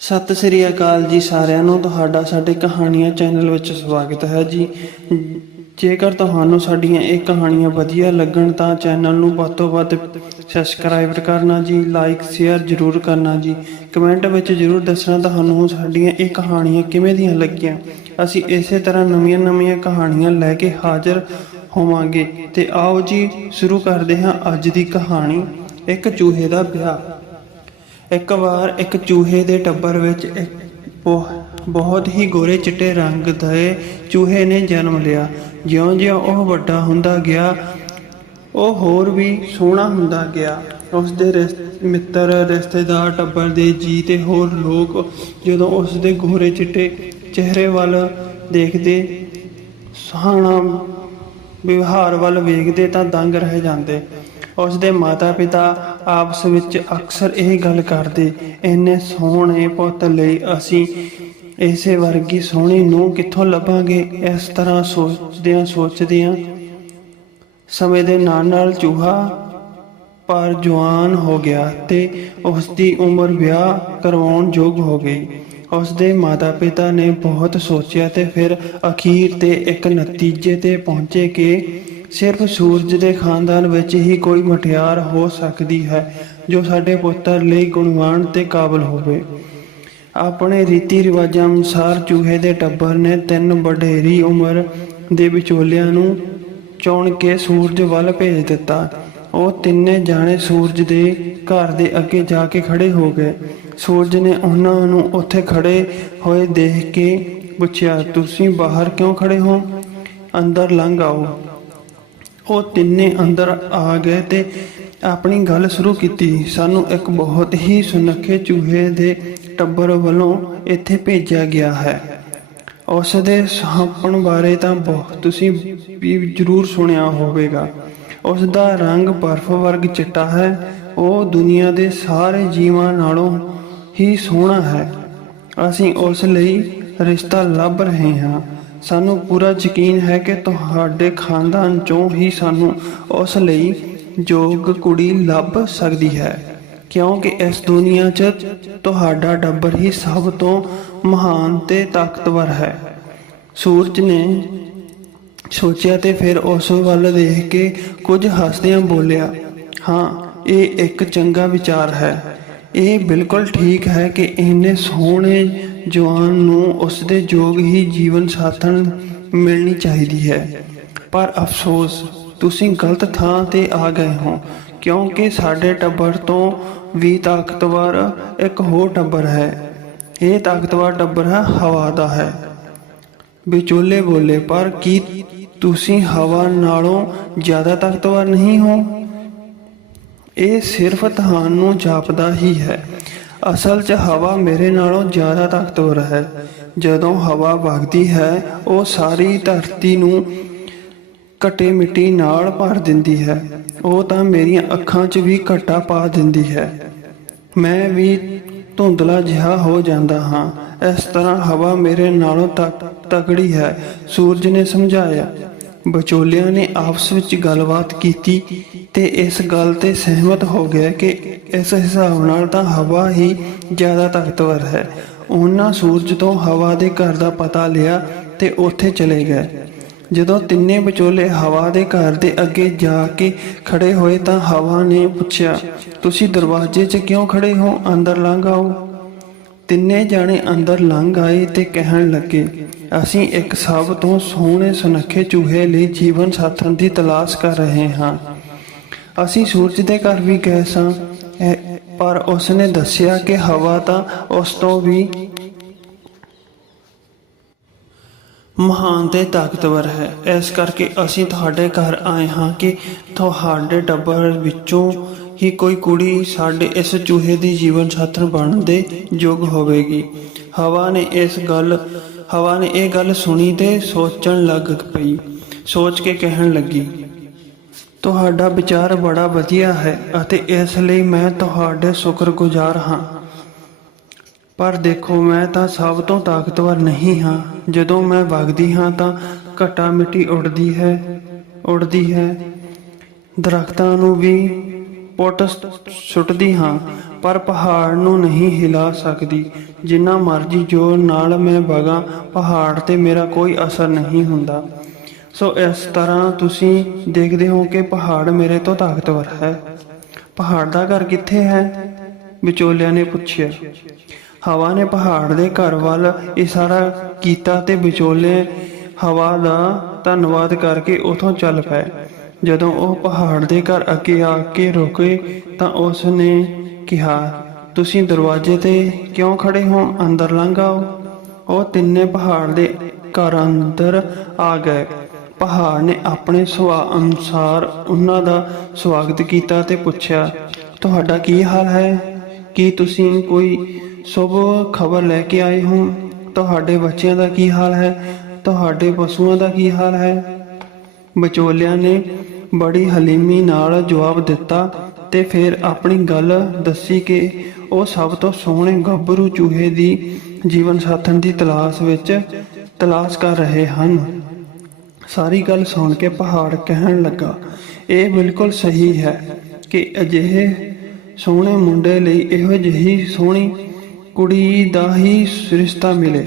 ਸਤਿ ਸ੍ਰੀ ਅਕਾਲ ਜੀ ਸਾਰਿਆਂ ਨੂੰ। ਤੁਹਾਡਾ ਸਾਡੇ ਕਹਾਣੀਆਂ ਚੈਨਲ ਵਿੱਚ ਸਵਾਗਤ ਹੈ ਜੀ। ਜੇਕਰ ਤੁਹਾਨੂੰ ਸਾਡੀਆਂ ਇਹ ਕਹਾਣੀਆਂ ਵਧੀਆ ਲੱਗਣ ਤਾਂ ਚੈਨਲ ਨੂੰ ਵੱਧ ਤੋਂ ਵੱਧ ਸਬਸਕ੍ਰਾਈਬ ਕਰਨਾ ਜੀ, ਲਾਈਕ, ਸ਼ੇਅਰ ਜ਼ਰੂਰ ਕਰਨਾ ਜੀ। ਕਮੈਂਟ ਵਿੱਚ ਜ਼ਰੂਰ ਦੱਸਣਾ ਤੁਹਾਨੂੰ ਸਾਡੀਆਂ ਇਹ ਕਹਾਣੀਆਂ ਕਿਵੇਂ ਦੀਆਂ ਲੱਗੀਆਂ। ਅਸੀਂ ਇਸੇ ਤਰ੍ਹਾਂ ਨਵੀਆਂ-ਨਵੀਆਂ ਕਹਾਣੀਆਂ ਲੈ ਕੇ ਹਾਜ਼ਰ ਹੋਵਾਂਗੇ। ਤੇ ਆਓ ਜੀ, ਸ਼ੁਰੂ ਕਰਦੇ ਹਾਂ ਅੱਜ ਦੀ ਕਹਾਣੀ। ਇੱਕ ਚੂਹੇ ਦਾ ਵਿਆਹ। ਇੱਕ ਵਾਰ ਇੱਕ ਚੂਹੇ ਦੇ ਟੱਬਰ ਵਿੱਚ ਇੱਕ ਬਹੁ- ਬਹੁਤ ਹੀ ਗੋਰੇ ਚਿੱਟੇ ਰੰਗ ਦੇ ਚੂਹੇ ਨੇ ਜਨਮ ਲਿਆ। ਜਿਉਂ-ਜਿਉਂ ਉਹ ਵੱਡਾ ਹੁੰਦਾ ਗਿਆ, ਉਹ ਹੋਰ ਵੀ ਸੋਹਣਾ ਹੁੰਦਾ ਗਿਆ। ਉਸ ਦੇ ਰਿਸ- ਮਿੱਤਰ, ਰਿਸ਼ਤੇਦਾਰ, ਟੱਬਰ ਦੇ ਜੀ ਤੇ ਹੋਰ ਲੋਕ ਜਦੋਂ ਉਸ ਦੇ ਗੋਰੇ ਚਿੱਟੇ ਚਿਹਰੇ ਵੱਲ ਦੇਖਦੇ, ਸਹਾਣਾ ਵਿਵਹਾਰ ਵੱਲ ਵੇਖਦੇ ਤਾਂ ਦੰਗ ਰਹਿ ਜਾਂਦੇ। ਉਸ ਦੇ ਮਾਤਾ-ਪਿਤਾ ਆਪਸ ਵਿੱਚ ਅਕਸਰ ਇਹ ਗੱਲ ਕਰਦੇ, ਇੰਨੇ ਸੋਹਣੇ ਪੁੱਤ ਲਈ ਅਸੀਂ ਇਸੇ ਵਰਗੀ ਸੋਹਣੀ ਨੂੰ ਕਿੱਥੋਂ ਲੱਭਾਂਗੇ? ਇਸ ਤਰ੍ਹਾਂ ਸੋਚਦਿਆਂ ਸੋਚਦਿਆਂ ਸਮੇਂ ਦੇ ਨਾਲ ਨਾਲ ਚੂਹਾ ਪਰ ਜਵਾਨ ਹੋ ਗਿਆ ਤੇ ਉਸ ਦੀ ਉਮਰ ਵਿਆਹ ਕਰਵਾਉਣ ਯੋਗ ਹੋ ਗਈ। ਉਸ ਦੇ ਮਾਤਾ-ਪਿਤਾ ਨੇ ਬਹੁਤ ਸੋਚਿਆ ਤੇ ਫਿਰ ਅਖੀਰ ਤੇ ਇੱਕ ਨਤੀਜੇ ਤੇ ਪਹੁੰਚੇ ਕਿ ਸਿਰਫ ਸੂਰਜ ਦੇ ਖਾਨਦਾਨ ਵਿੱਚ ਹੀ ਕੋਈ ਮਟਿਆਰ ਹੋ ਸਕਦੀ ਹੈ, ਜੋ ਸਾਡੇ ਪੁੱਤਰ ਲਈ ਗੁਣਵਾਨ ਤੇ ਕਾਬਲ ਹੋਵੇ। ਆਪਣੇ ਰੀਤੀ ਰਿਵਾਜਾਂ ਅਨੁਸਾਰ ਚੂਹੇ ਦੇ ਟੱਬਰ ਨੇ ਤਿੰਨ ਵਡੇਰੀ ਉਮਰ ਦੇ ਵਿਚੋਲਿਆਂ ਨੂੰ ਚੁਣ ਕੇ ਸੂਰਜ ਵੱਲ ਭੇਜ ਦਿੱਤਾ। ਉਹ ਤਿੰਨੇ ਜਾਣੇ ਸੂਰਜ ਦੇ ਘਰ ਦੇ ਅੱਗੇ ਜਾ ਕੇ ਖੜੇ ਹੋ ਗਏ। ਸੂਰਜ ਨੇ ਉਹਨਾਂ ਨੂੰ ਉੱਥੇ ਖੜੇ ਹੋਏ ਦੇਖ ਕੇ ਪੁੱਛਿਆ, ਤੁਸੀਂ ਬਾਹਰ ਕਿਉਂ ਖੜੇ ਹੋ? ਅੰਦਰ ਲੰਘ ਆਓ। ਉਹ ਤਿੰਨੇ ਅੰਦਰ ਆ ਗਏ ਤੇ ਆਪਣੀ ਗੱਲ ਸ਼ੁਰੂ ਕੀਤੀ। ਸਾਨੂੰ ਇੱਕ ਬਹੁਤ ਹੀ ਸੁਨੱਖੇ ਚੂਹੇ ਦੇ ਟੱਬਰ ਵੱਲੋਂ ਇੱਥੇ ਭੇਜਿਆ ਗਿਆ ਹੈ। ਉਸ ਦੇ ਸੁਹੱਪਣ ਬਾਰੇ ਤਾਂ ਬਹੁਤ ਤੁਸੀਂ ਵੀ ਜ਼ਰੂਰ ਸੁਣਿਆ ਹੋਵੇਗਾ। ਉਸ ਦਾ ਰੰਗ ਬਰਫ਼ ਵਰਗ ਚਿੱਟਾ ਹੈ। ਉਹ ਦੁਨੀਆ ਦੇ ਸਾਰੇ ਜੀਵਾਂ ਨਾਲੋਂ ਹੀ ਸੋਹਣਾ ਹੈ। ਅਸੀਂ ਉਸ ਲਈ ਰਿਸ਼ਤਾ ਲੱਭ ਰਹੇ ਹਾਂ। ਸਾਨੂੰ ਪੂਰਾ ਯਕੀਨ ਹੈ ਕਿ ਤੁਹਾਡੇ ਖਾਨਦਾਨ ਚੋਂ ਹੀ ਸਾਨੂੰ ਉਸ ਲਈ ਯੋਗ ਕੁੜੀ ਲੱਭ ਸਕਦੀ ਹੈ, ਕਿਉਂਕਿ ਇਸ ਦੁਨੀਆ 'ਚ ਤੁਹਾਡਾ ਡੱਬਰ ਹੀ ਸਭ ਤੋਂ ਮਹਾਨ ਤੇ ਤਾਕਤਵਰ ਹੈ। ਸੂਰਜ ਨੇ ਸੋਚਿਆ ਤੇ ਫਿਰ ਉਸ ਵੱਲ ਦੇਖ ਕੇ ਕੁਝ ਹੱਸਦਿਆਂ ਬੋਲਿਆ, ਹਾਂ, ਇਹ ਇੱਕ ਚੰਗਾ ਵਿਚਾਰ ਹੈ। ਇਹ ਬਿਲਕੁਲ ਠੀਕ ਹੈ ਕਿ ਇੰਨੇ ਸੋਹਣੇ ਜਵਾਨ ਨੂੰ ਉਸ ਦੇ ਯੋਗ ਹੀ ਜੀਵਨ ਸਾਥਣ ਮਿਲਣੀ ਚਾਹੀਦੀ ਹੈ। ਪਰ ਅਫਸੋਸ, ਤੁਸੀਂ ਗਲਤ ਥਾਂ ਤੇ ਆ ਗਏ ਹੋ, ਕਿਉਂਕਿ ਸਾਡੇ ਟੱਬਰ ਤੋਂ ਵੀ ਤਾਕਤਵਰ ਇੱਕ ਹੋਰ ਟੱਬਰ ਹੈ। ਇਹ ਤਾਕਤਵਰ ਟੱਬਰ ਹੈ ਹਵਾ ਦਾ ਹੈ। ਵਿਚੋਲੇ ਬੋਲੇ, ਪਰ ਕੀ ਤੁਸੀਂ ਹਵਾ ਨਾਲੋਂ ਜ਼ਿਆਦਾ ਤਾਕਤਵਰ ਨਹੀਂ ਹੋ? ਇਹ ਸਿਰਫ ਤੁਹਾਨੂੰ ਜਾਪਦਾ ਹੀ ਹੈ। ਅਸਲ 'ਚ ਹਵਾ ਮੇਰੇ ਨਾਲੋਂ ਜ਼ਿਆਦਾ ਤਾਕਤਵਰ ਹੈ। ਜਦੋਂ ਹਵਾ ਵਗਦੀ ਹੈ, ਉਹ ਸਾਰੀ ਧਰਤੀ ਨੂੰ ਘਟੇ ਮਿੱਟੀ ਨਾਲ ਭਰ ਦਿੰਦੀ ਹੈ। ਉਹ ਤਾਂ ਮੇਰੀਆਂ ਅੱਖਾਂ 'ਚ ਵੀ ਘਟਾ ਪਾ ਦਿੰਦੀ ਹੈ। ਮੈਂ ਵੀ ਧੁੰਦਲਾ ਜਿਹਾ ਹੋ ਜਾਂਦਾ ਹਾਂ। ਇਸ ਤਰ੍ਹਾਂ ਹਵਾ ਮੇਰੇ ਨਾਲੋਂ ਤਕ- ਤਕੜੀ ਹੈ, ਸੂਰਜ ਨੇ ਸਮਝਾਇਆ। ਵਿਚੋਲਿਆਂ ਨੇ ਆਪਸ ਵਿੱਚ ਗੱਲਬਾਤ ਕੀਤੀ। ਤੇ ਇਸ ਗੱਲ ਤੇ ਸਹਿਮਤ ਹੋ ਗਿਆ ਕਿ ਇਸ ਹਿਸਾਬ ਨਾਲ ਤਾਂ ਹਵਾ ਹੀ ਜ਼ਿਆਦਾ ਤਾਕਤਵਰ ਹੈ। ਉਹਨਾਂ ਸੂਰਜ ਤੋਂ ਹਵਾ ਦੇ ਘਰ ਦਾ ਪਤਾ ਲਿਆ ਤੇ ਉੱਥੇ ਚਲੇ ਗਏ। ਜਦੋਂ ਤਿੰਨੇ ਵਿਚੋਲੇ ਹਵਾ ਦੇ ਘਰ ਦੇ ਅੱਗੇ ਜਾ ਕੇ ਖੜੇ ਹੋਏ ਤਾਂ ਹਵਾ ਨੇ ਪੁੱਛਿਆ, ਤੁਸੀਂ ਦਰਵਾਜ਼ੇ 'ਚ ਕਿਉਂ ਖੜੇ ਹੋ? ਅੰਦਰ ਲੰਘ ਆਓ। ਤਿੰਨੇ ਜਾਣੇ ਅੰਦਰ ਲੰਘ ਆਏ ਤੇ ਕਹਿਣ ਲੱਗੇ, ਅਸੀਂ ਇੱਕ ਸਭ ਤੋਂ ਸੋਹਣੇ ਸੁਨੱਖੇ ਚੂਹੇ ਲਈ ਜੀਵਨ ਸਾਥਣ ਦੀ ਤਲਾਸ਼ ਕਰ ਰਹੇ ਹਾਂ। ਅਸੀਂ ਸੂਰਜ ਦੇ ਘਰ ਵੀ ਗਏ ਸਾਂ। ਪਰ ਉਸ ਨੇ ਦੱਸਿਆ ਕਿ ਹਵਾ ਤਾਂ ਉਸ ਤੋਂ ਵੀ ਮਹਾਨ ਤੇ ਤਾਕਤਵਰ ਹੈ। ਇਸ ਕਰਕੇ ਅਸੀਂ ਤੁਹਾਡੇ ਘਰ ਆਏ ਹਾਂ ਕਿ ਤੁਹਾਡੇ ਟੱਬਰ ਵਿੱਚੋਂ ਹੀ ਕੋਈ ਕੁੜੀ ਸਾਡੇ ਇਸ ਚੂਹੇ ਦੀ ਜੀਵਨ ਸਾਥਣ ਬਣਨ ਦੇ ਯੋਗ ਹੋਵੇਗੀ। ਹਵਾ ਨੇ ਇਸ ਗੱਲ ਹਵਾ ਨੇ ਇਹ ਗੱਲ ਸੁਣੀ ਤੇ ਸੋਚਣ ਲੱਗ ਪਈ। ਸੋਚ ਕੇ ਕਹਿਣ ਲੱਗੀ ਤੁਹਾਡਾ ਵਿਚਾਰ ਬੜਾ ਵਧੀਆ ਹੈ ਅਤੇ ਇਸ ਲਈ ਮੈਂ ਤੁਹਾਡੇ ਸ਼ੁਕਰਗੁਜ਼ਾਰ ਹਾਂ। ਪਰ ਦੇਖੋ, ਮੈਂ ਤਾਂ ਸਭ ਤੋਂ ਤਾਕਤਵਰ ਨਹੀਂ ਹਾਂ। ਜਦੋਂ ਮੈਂ ਵਗਦੀ ਹਾਂ ਤਾਂ ਘਟਾ ਮਿੱਟੀ ਉੱਡਦੀ ਹੈ ਉੱਡਦੀ ਹੈ। ਦਰਖਤਾਂ ਨੂੰ ਵੀ ਪੁੱਟ ਸੁੱਟਦੀ ਹਾਂ, ਪਰ ਪਹਾੜ ਨੂੰ ਨਹੀਂ ਹਿਲਾ ਸਕਦੀ। ਜਿੰਨਾ ਮਰਜ਼ੀ ਜ਼ੋਰ ਨਾਲ ਮੈਂ ਵਗਾਂ, ਪਹਾੜ ਤੇ ਮੇਰਾ ਕੋਈ ਅਸਰ ਨਹੀਂ ਹੁੰਦਾ। ਸੋ ਇਸ ਤਰ੍ਹਾਂ ਤੁਸੀਂ ਦੇਖਦੇ ਹੋ ਕਿ ਪਹਾੜ ਮੇਰੇ ਤੋਂ ਤਾਕਤਵਰ ਹੈ। ਪਹਾੜ ਦਾ ਘਰ ਕਿੱਥੇ ਹੈ? ਵਿਚੋਲਿਆਂ ਨੇ ਪੁੱਛਿਆ। ਹਵਾ ਨੇ ਪਹਾੜ ਦੇ ਘਰ ਵੱਲ ਇਸ਼ਾਰਾ ਕੀਤਾ ਤੇ ਵਿਚੋਲੇ ਹਵਾ ਦਾ ਧੰਨਵਾਦ ਕਰਕੇ ਉਥੋਂ ਚੱਲ ਪਏ। ਜਦੋਂ ਉਹ ਪਹਾੜ ਦੇ ਘਰ ਅੱਗੇ ਆ ਕੇ ਰੁਕੇ ਤਾਂ ਉਸ ਨੇ ਕਿਹਾ, ਤੁਸੀਂ ਦਰਵਾਜ਼ੇ ਤੇ ਕਿਉਂ ਖੜੇ ਹੋ? ਅੰਦਰ ਲੰਘ ਆਓ। ਉਹ ਤਿੰਨੇ ਪਹਾੜ ਦੇ ਘਰ ਅੰਦਰ ਆ ਗਏ। ਪਹਾੜ ਨੇ ਆਪਣੇ ਸੁਭਾਅ ਅਨੁਸਾਰ ਉਹਨਾਂ ਦਾ ਸਵਾਗਤ ਕੀਤਾ ਤੇ ਪੁੱਛਿਆ, ਤੁਹਾਡਾ ਕੀ ਹਾਲ ਹੈ? ਕੀ ਤੁਸੀਂ ਕੋਈ ਸ਼ੁਭ ਖਬਰ ਲੈ ਕੇ ਆਏ ਹੋ? ਤੁਹਾਡੇ ਬੱਚਿਆਂ ਦਾ ਕੀ ਹਾਲ ਹੈ? ਤੁਹਾਡੇ ਪਸ਼ੂਆਂ ਦਾ ਕੀ ਹਾਲ ਹੈ? ਵਿਚੋਲਿਆਂ ਨੇ ਬੜੀ ਹਲੀਮੀ ਨਾਲ ਜਵਾਬ ਦਿੱਤਾ ਤੇ ਫਿਰ ਆਪਣੀ ਗੱਲ ਦੱਸੀ ਕਿ ਉਹ ਸਭ ਤੋਂ ਸੋਹਣੇ ਗੱਭਰੂ ਚੂਹੇ ਦੀ ਜੀਵਨ ਸਾਥਣ ਦੀ ਤਲਾਸ਼ ਵਿੱਚ ਤਲਾਸ਼ ਕਰ ਰਹੇ ਹਨ। ਸਾਰੀ ਗੱਲ ਸੁਣ ਕੇ ਪਹਾੜ ਕਹਿਣ ਲੱਗਾ, ਇਹ ਬਿਲਕੁਲ ਸਹੀ ਹੈ ਕਿ ਅਜਿਹੇ ਸੋਹਣੇ ਮੁੰਡੇ ਲਈ ਇਹੋ ਜਿਹੀ ਸੋਹਣੀ ਕੁੜੀ ਦਾ ਹੀ ਰਿਸ਼ਤਾ ਮਿਲੇ।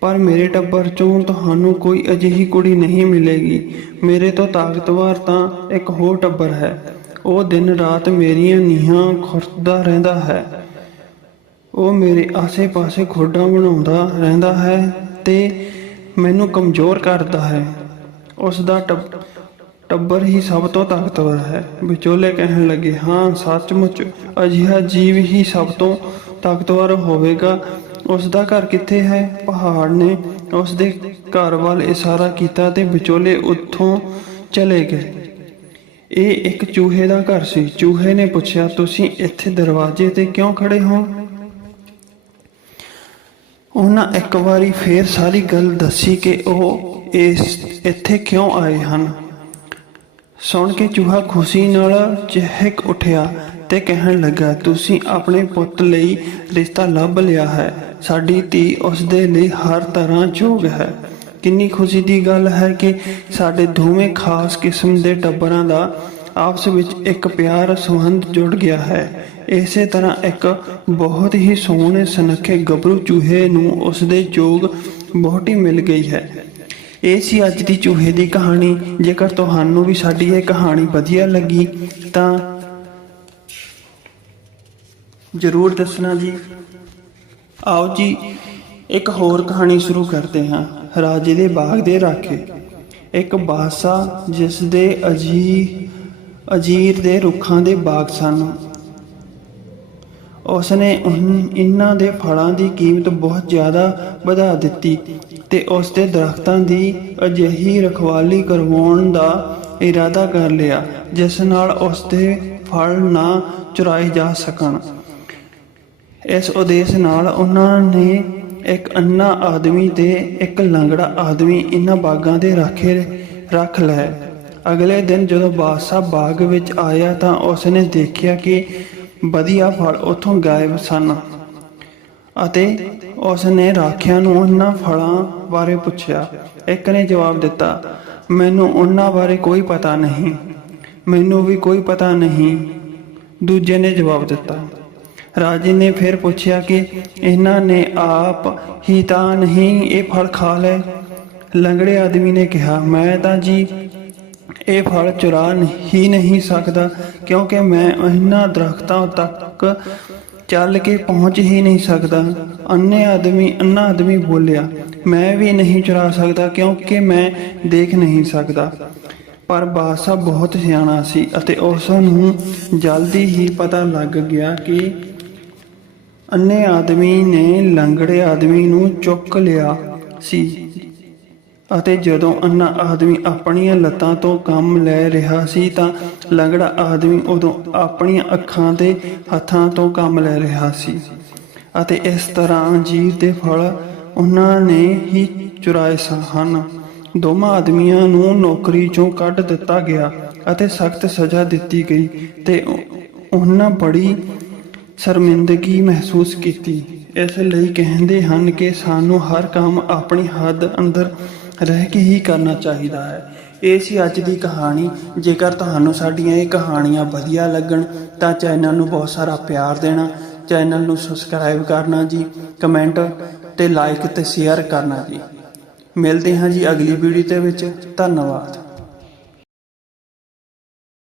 ਪਰ ਮੇਰੇ ਟੱਬਰ ਚੋਂ ਤੁਹਾਨੂੰ ਕੋਈ ਅਜਿਹੀ ਕੁੜੀ ਨਹੀਂ ਮਿਲੇਗੀ। ਮੇਰੇ ਤੋਂ ਤਾਕਤਵਰ ਤਾਂ ਇੱਕ ਹੋਰ ਟੱਬਰ ਹੈ। ਉਹ ਦਿਨ ਰਾਤ ਮੇਰੀਆਂ ਨੀਹਾਂ ਖੁਰਦਾ ਰਹਿੰਦਾ ਹੈ। ਉਹ ਮੇਰੇ ਆਸੇ-ਪਾਸੇ ਖੋਡਾਂ ਬਣਾਉਂਦਾ ਰਹਿੰਦਾ ਹੈ ਤੇ ਮੈਨੂੰ ਕਮਜ਼ੋਰ ਕਰਦਾ ਹੈ। ਉਸ ਦਾ ਟੱਬਰ ਹੀ ਸਭ ਤੋਂ ਤਾਕਤਵਰ ਹੈ। ਵਿਚੋਲੇ ਕਹਿਣ ਲੱਗੇ, ਹਾਂ, ਸੱਚਮੁੱਚ ਅਜਿਹਾ ਜੀਵ ਹੀ ਸਭ ਤੋਂ ਤਾਕਤਵਰ ਹੋਵੇਗਾ। ਉਸ ਦਾ ਘਰ ਕਿੱਥੇ ਹੈ? ਪਹਾੜ ਨੇ ਉਸ ਦੇ ਘਰ ਵੱਲ ਇਸ਼ਾਰਾ ਕੀਤਾ ਤੇ ਵਿਚੋਲੇ ਉੱਥੋਂ ਚਲੇ ਗਏ। ਇਹ ਇੱਕ ਚੂਹੇ ਦਾ ਘਰ ਸੀ। ਚੂਹੇ ਨੇ ਪੁੱਛਿਆ, ਤੁਸੀਂ ਇੱਥੇ ਦਰਵਾਜ਼ੇ ਤੇ ਕਿਉਂ ਖੜੇ ਹੋ? ਉਹਨਾਂ ਇੱਕ ਵਾਰੀ ਫੇਰ ਸਾਰੀ ਗੱਲ ਦੱਸੀ ਕਿ ਉਹ ਇਸ ਇੱਥੇ ਕਿਉਂ ਆਏ ਹਨ। ਸੁਣ ਕੇ ਚੂਹਾ ਖੁਸ਼ੀ ਨਾਲ ਚਹਿਕ ਉੱਠਿਆ ਤੇ ਕਹਿਣ ਲੱਗਾ, ਤੁਸੀਂ ਆਪਣੇ ਪੁੱਤ ਲਈ ਰਿਸ਼ਤਾ ਲੱਭ ਲਿਆ ਹੈ। ਸਾਡੀ ਧੀ ਉਸ ਦੇ ਲਈ ਹਰ ਤਰ੍ਹਾਂ ਯੋਗ ਹੈ। ਕਿੰਨੀ ਖੁਸ਼ੀ ਦੀ ਗੱਲ ਹੈ ਕਿ ਸਾਡੇ ਦੋਵੇਂ ਖਾਸ ਕਿਸਮ ਦੇ ਟੱਬਰਾਂ ਦਾ ਆਪਸ ਵਿੱਚ ਇੱਕ ਪਿਆਰ ਸੰਬੰਧ ਜੁੜ ਗਿਆ ਹੈ। ਇਸੇ ਤਰ੍ਹਾਂ ਇੱਕ ਬਹੁਤ ਹੀ ਸੋਹਣੇ ਸੁਨੱਖੇ ਗੱਭਰੂ ਚੂਹੇ ਨੂੰ ਉਸ ਦੇ ਯੋਗ ਬਹੁਤੀ ਮਿਲ ਗਈ ਹੈ। ਇਹ ਸੀ ਅੱਜ ਦੀ ਚੂਹੇ ਦੀ ਕਹਾਣੀ। ਜੇਕਰ ਤੁਹਾਨੂੰ ਵੀ ਸਾਡੀ ਇਹ ਕਹਾਣੀ ਵਧੀਆ ਲੱਗੀ ਤਾਂ ਜਰੂਰ ਦੱਸਣਾ ਜੀ। ਆਓ ਜੀ, ਇੱਕ ਹੋਰ ਕਹਾਣੀ ਸ਼ੁਰੂ ਕਰਦੇ ਹਾਂ। ਰਾਜੇ ਦੇ ਬਾਗ ਦੇ ਰਾਖੇ। ਇੱਕ ਬਾਦਸ਼ਾਹ ਜਿਸ ਦੇ ਅਜੀ ਅਜੀਰ ਦੇ ਰੁੱਖਾਂ ਦੇ ਬਾਗ ਸਨ। ਉਸਨੇ ਇਹਨਾਂ ਦੇ ਫਲਾਂ ਦੀ ਕੀਮਤ ਬਹੁਤ ਜ਼ਿਆਦਾ ਵਧਾ ਦਿੱਤੀ ਤੇ ਉਸ ਦੇ ਦਰਖਤਾਂ ਦੀ ਅਜਿਹੀ ਰਖਵਾਲੀ ਕਰਵਾਉਣ ਦਾ ਇਰਾਦਾ ਕਰ ਲਿਆ, ਜਿਸ ਨਾਲ ਉਸ ਦੇ ਫਲ ਨਾ ਚੁਰਾਏ ਜਾ ਸਕਣ। ਇਸ ਉਦੇਸ਼ ਨਾਲ ਉਹਨਾਂ ਨੇ ਇੱਕ ਅੰਨਾ ਆਦਮੀ ਤੇ ਇੱਕ ਲੰਗੜਾ ਆਦਮੀ ਇਹਨਾਂ ਬਾਗਾਂ ਦੇ ਰਾਖੇ ਰੱਖ ਲਏ। ਅਗਲੇ ਦਿਨ ਜਦੋਂ ਬਾਦਸ਼ਾਹ ਬਾਗ ਵਿੱਚ ਆਇਆ ਤਾਂ ਉਸਨੇ ਦੇਖਿਆ ਕਿ ਵਧੀਆ ਫਲ ਉੱਥੋਂ ਗਾਇਬ ਸਨ ਅਤੇ ਉਸਨੇ ਰਾਖਿਆਂ ਨੂੰ ਉਹਨਾਂ ਫਲਾਂ ਬਾਰੇ ਪੁੱਛਿਆ। ਇੱਕ ਨੇ ਜਵਾਬ ਦਿੱਤਾ, ਮੈਨੂੰ ਉਹਨਾਂ ਬਾਰੇ ਕੋਈ ਪਤਾ ਨਹੀਂ, ਮੈਨੂੰ ਵੀ ਕੋਈ ਪਤਾ ਨਹੀਂ। ਦੂਜੇ ਨੇ ਜਵਾਬ ਦਿੱਤਾ, ਰਾਜੇ ਨੇ ਫਿਰ ਪੁੱਛਿਆ ਕਿ ਇਹਨਾਂ ਨੇ ਆਪ ਹੀ ਤਾਂ ਨਹੀਂ ਇਹ ਫਲ ਖਾ ਲਏ? ਲੰਗੜੇ ਆਦਮੀ ਨੇ ਕਿਹਾ, ਮੈਂ ਤਾਂ ਜੀ ਇਹ ਫਲ ਚੁਰਾ ਹੀ ਨਹੀਂ ਸਕਦਾ, ਕਿਉਂਕਿ ਮੈਂ ਇਹਨਾਂ ਦਰਖਤਾਂ ਤੱਕ ਚੱਲ ਕੇ ਪਹੁੰਚ ਹੀ ਨਹੀਂ ਸਕਦਾ। ਅੰਨੇ ਆਦਮੀ ਅੰਨਾ ਆਦਮੀ ਬੋਲਿਆ, ਮੈਂ ਵੀ ਨਹੀਂ ਚੁਰਾ ਸਕਦਾ, ਕਿਉਂਕਿ ਮੈਂ ਦੇਖ ਨਹੀਂ ਸਕਦਾ। ਪਰ ਬਾਦਸ਼ਾਹ ਬਹੁਤ ਸਿਆਣਾ ਸੀ ਅਤੇ ਉਸ ਨੂੰ ਜਲਦੀ ਹੀ ਪਤਾ ਲੱਗ ਗਿਆ ਕਿ ਅੰਨੇ ਆਦਮੀ ਨੇ ਲੰਗੜੇ ਆਦਮੀ ਨੂੰ ਚੁੱਕ ਲਿਆ ਸੀ। ਅਤੇ ਜਦੋਂ ਅੰਨਾ ਆਦਮੀ ਆਪਣੀਆਂ ਲੱਤਾਂ ਤੋਂ ਕੰਮ ਲੈ ਰਿਹਾ ਸੀ ਤਾਂ ਲੰਗੜਾ ਆਦਮੀ ਉਦੋਂ ਆਪਣੀਆਂ ਅੱਖਾਂ ਤੇ ਹੱਥਾਂ ਤੋਂ ਕੰਮ ਲੈ ਰਿਹਾ ਸੀ ਅਤੇ ਇਸ ਤਰ੍ਹਾਂ ਅੰਜੀਰ ਦੇ ਫਲ ਉਹਨਾਂ ਨੇ ਹੀ ਚੁਰਾਏ ਸ- ਹਨ। ਦੋਵਾਂ ਆਦਮੀਆਂ ਨੂੰ ਨੌਕਰੀ ਚੋਂ ਕੱਢ ਦਿੱਤਾ ਗਿਆ ਅਤੇ ਸਖਤ ਸਜ਼ਾ ਦਿੱਤੀ ਗਈ ਤੇ ਉਹਨਾਂ ਬੜੀ ਸ਼ਰਮਿੰਦਗੀ ਮਹਿਸੂਸ ਕੀਤੀ। ਇਸ ਲਈ ਕਹਿੰਦੇ ਹਨ ਕਿ ਸਾਨੂੰ ਹਰ ਕੰਮ ਆਪਣੀ ਹੱਦ ਅੰਦਰ ਰਹਿ ਕੇ ਹੀ ਕਰਨਾ ਚਾਹੀਦਾ ਹੈ। ਇਹ ਸੀ ਅੱਜ ਦੀ ਕਹਾਣੀ। ਜੇਕਰ ਤੁਹਾਨੂੰ ਸਾਡੀਆਂ ਇਹ ਕਹਾਣੀਆਂ ਵਧੀਆ ਲੱਗਣ, ਤਾਂ ਚੈਨਲ ਨੂੰ ਬਹੁਤ ਸਾਰਾ ਪਿਆਰ ਦੇਣਾ। ਚੈਨਲ ਨੂੰ ਸਬਸਕ੍ਰਾਈਬ ਕਰਨਾ ਜੀ, ਕਮੈਂਟ ਤੇ ਲਾਈਕ ਤੇ ਸ਼ੇਅਰ ਕਰਨਾ ਜੀ। ਮਿਲਦੇ ਹਾਂ ਜੀ ਅਗਲੀ ਵੀਡੀਓ ਦੇ ਵਿੱਚ। ਧੰਨਵਾਦ।